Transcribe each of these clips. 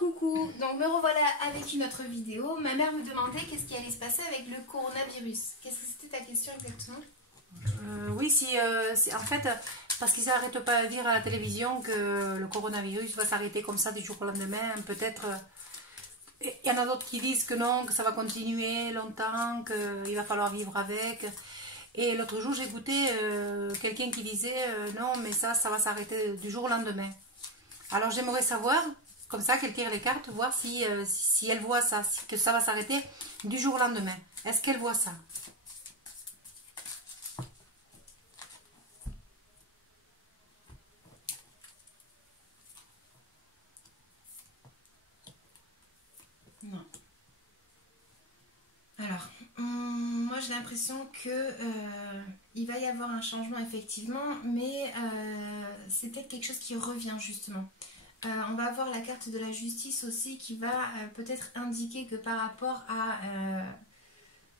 Coucou, donc me revoilà avec une autre vidéo. Ma mère me demandait qu'est-ce qui allait se passer avec le coronavirus. Qu'est-ce que c'était ta question exactement? Oui, en fait, parce qu'ils n'arrêtent pas de dire à la télévision que le coronavirus va s'arrêter comme ça du jour au lendemain, peut-être. Il y en a d'autres qui disent que non, que ça va continuer longtemps, qu'il va falloir vivre avec. Et l'autre jour, j'ai écouté quelqu'un qui disait non, mais ça va s'arrêter du jour au lendemain. Alors j'aimerais savoir, comme ça, qu'elle tire les cartes, voir si elle voit ça, que ça va s'arrêter du jour au lendemain. Est-ce qu'elle voit ça? Non. Alors, moi j'ai l'impression que il va y avoir un changement effectivement, mais c'est peut-être quelque chose qui revient justement. On va avoir la carte de la justice aussi qui va peut-être indiquer que par rapport à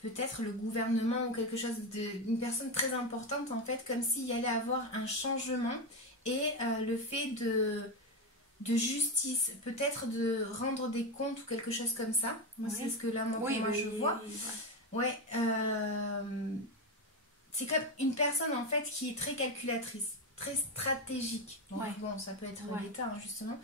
peut-être le gouvernement ou quelque chose d'une personne très importante en fait, comme s'il y allait avoir un changement et le fait de justice, peut-être de rendre des comptes ou quelque chose comme ça. Moi, oui. C'est ce que là, moi je vois. Ouais, c'est comme une personne en fait qui est très calculatrice, très stratégique. Donc, bon, ça peut être l'État, hein, justement.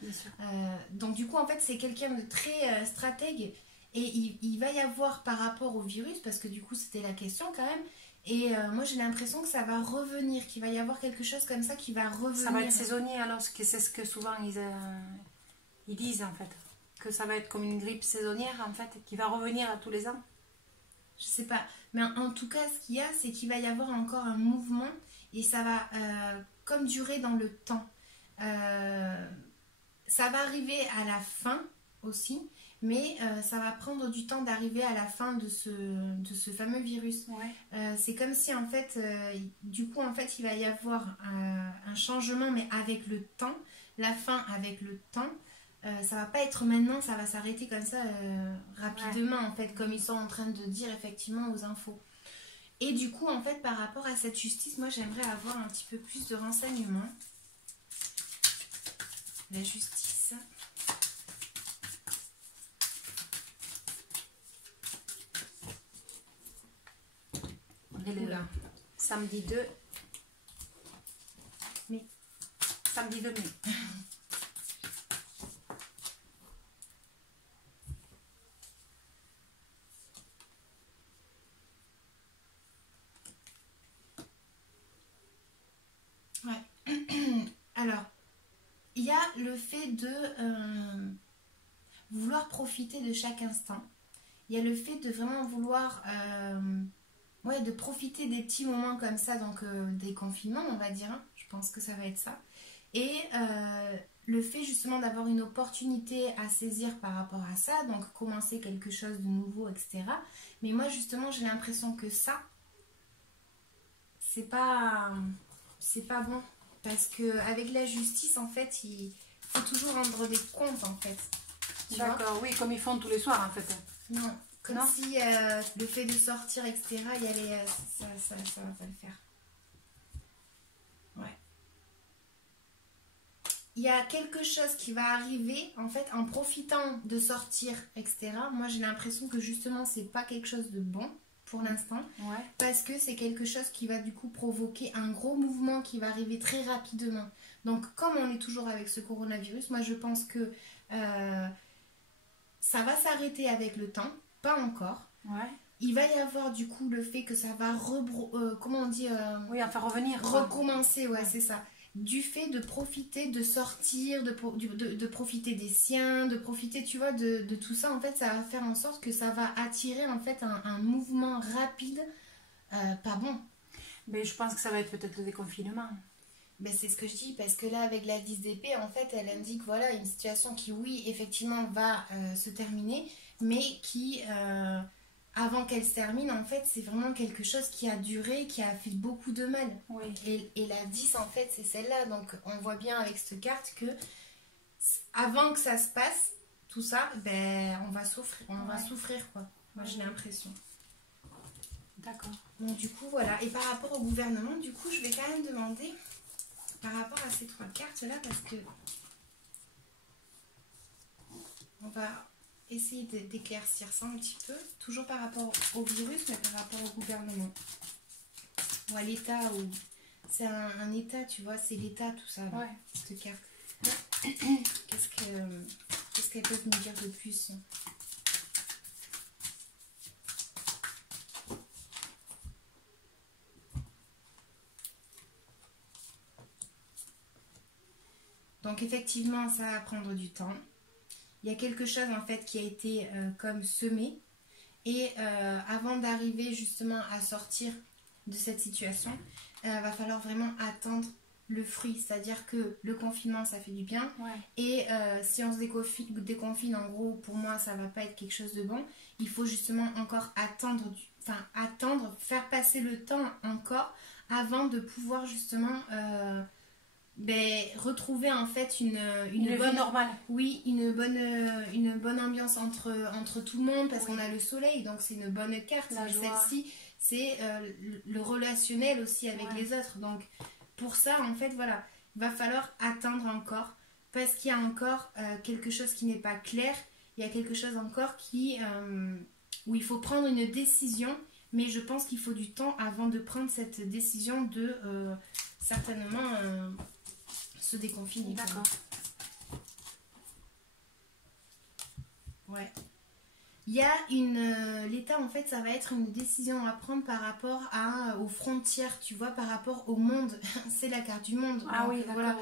Donc, du coup, en fait, c'est quelqu'un de très stratègue. Et il va y avoir par rapport au virus, parce que du coup, c'était la question quand même. Et moi, j'ai l'impression que ça va revenir, qu'il va y avoir quelque chose comme ça qui va revenir. Ça va être saisonnier, alors c'est ce que souvent ils disent, en fait. Que ça va être comme une grippe saisonnière, en fait, qui va revenir à tous les ans. Je sais pas. Mais en tout cas, ce qu'il y a, c'est qu'il va y avoir encore un mouvement et ça va comme durer dans le temps. Ça va arriver à la fin aussi. Mais ça va prendre du temps d'arriver à la fin de ce fameux virus. C'est comme si en fait, du coup en fait il va y avoir un changement mais avec le temps, la fin avec le temps. Ça va pas être maintenant, ça va s'arrêter comme ça rapidement en fait, comme ils sont en train de dire effectivement aux infos. Et du coup en fait par rapport à cette justice, moi j'aimerais avoir un petit peu plus de renseignements. La justice. Le samedi 2 mai. Samedi 2 mai. Ouais. Alors, il y a le fait de vouloir profiter de chaque instant. Il y a le fait de vraiment vouloir... de profiter des petits moments comme ça, donc des confinements, on va dire. Hein. Je pense que ça va être ça. Et le fait justement d'avoir une opportunité à saisir par rapport à ça, donc commencer quelque chose de nouveau, etc. Mais moi, justement, j'ai l'impression que ça, c'est pas bon. Parce qu'avec la justice, en fait, il faut toujours rendre des comptes, en fait. D'accord, oui, comme ils font tous les soirs, en fait. Non. Comme si le fait de sortir, etc., ça va pas le faire. Ouais. Il y a quelque chose qui va arriver, en fait, en profitant de sortir, etc. Moi, j'ai l'impression que justement, c'est pas quelque chose de bon pour l'instant. Parce que c'est quelque chose qui va du coup provoquer un gros mouvement qui va arriver très rapidement. Donc, comme on est toujours avec ce coronavirus, moi, je pense que ça va s'arrêter avec le temps. Pas encore. Il va y avoir du coup le fait que ça va comment on dit enfin revenir. Recommencer, c'est ça. Du fait de profiter, de sortir, de profiter des siens, de profiter, tu vois, de tout ça. En fait, ça va faire en sorte que ça va attirer en fait un mouvement rapide, pas bon. Mais je pense que ça va être peut-être le déconfinement. Ben, c'est ce que je dis, parce que là, avec la 10 d'épée, en fait, elle indique, voilà, une situation qui, oui, effectivement, va se terminer, mais qui, avant qu'elle se termine, en fait, c'est vraiment quelque chose qui a duré, qui a fait beaucoup de mal. Et la 10, en fait, c'est celle-là. Donc, on voit bien avec cette carte que, avant que ça se passe, tout ça, ben, on va souffrir, quoi. Moi, j'ai l'impression. D'accord. Donc, du coup, voilà. Et par rapport au gouvernement, du coup, je vais quand même demander... Par rapport à ces trois cartes là, parce que on va essayer d'éclaircir ça un petit peu, toujours par rapport au virus, mais par rapport au gouvernement. Ou à l'État, ou c'est un État, tu vois, c'est l'État, tout ça, là, cette carte. Qu'est-ce qu'elles peuvent nous dire de plus? Donc effectivement, ça va prendre du temps. Il y a quelque chose en fait qui a été comme semé. Et avant d'arriver justement à sortir de cette situation, va falloir vraiment attendre le fruit. C'est-à-dire que le confinement, ça fait du bien. Et si on se déconfine, en gros, pour moi, ça va pas être quelque chose de bon. Il faut justement encore attendre, faire passer le temps encore avant de pouvoir justement... retrouver en fait une bonne vie normale. Oui, une bonne ambiance entre tout le monde, parce qu'on a le soleil, donc c'est une bonne carte. Mais celle-ci, c'est le relationnel aussi avec les autres. Donc pour ça, en fait, voilà, il va falloir attendre encore, parce qu'il y a encore quelque chose qui n'est pas clair. Il y a quelque chose encore où il faut prendre une décision, mais je pense qu'il faut du temps avant de prendre cette décision de certainement se déconfiner. D'accord. Ouais. Il y a l'État, en fait, ça va être une décision à prendre par rapport aux frontières, tu vois, par rapport au monde. C'est la carte du monde. Ah donc, oui, d'accord. Voilà.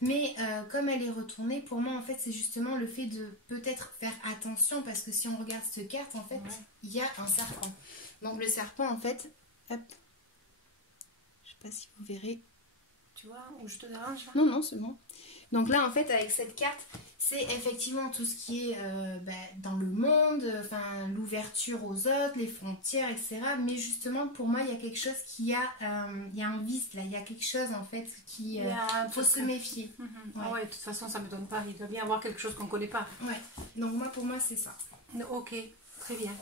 Mais comme elle est retournée, pour moi, en fait, c'est justement le fait de peut-être faire attention, parce que si on regarde cette carte, en fait, il y a un serpent. Donc le serpent, en fait, hop, je sais pas si vous verrez. Tu vois, ou je te dérange? Non, non, c'est bon. Donc là, en fait, avec cette carte, c'est effectivement tout ce qui est dans le monde, l'ouverture aux autres, les frontières, etc. Mais justement, pour moi, il y a quelque chose il y a un vice là, il y a quelque chose en fait qui faut se méfier. De toute façon, ça ne me donne pas. Il doit bien y avoir quelque chose qu'on ne connaît pas. Ouais, donc pour moi, c'est ça. Ok, très bien.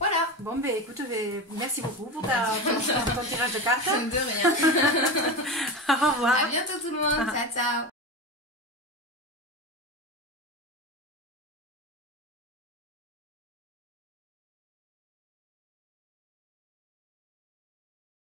Voilà. Bon, ben écoute, merci beaucoup pour ton tirage de cartes. De rien. Au revoir. À bientôt tout le monde. Ciao, ciao.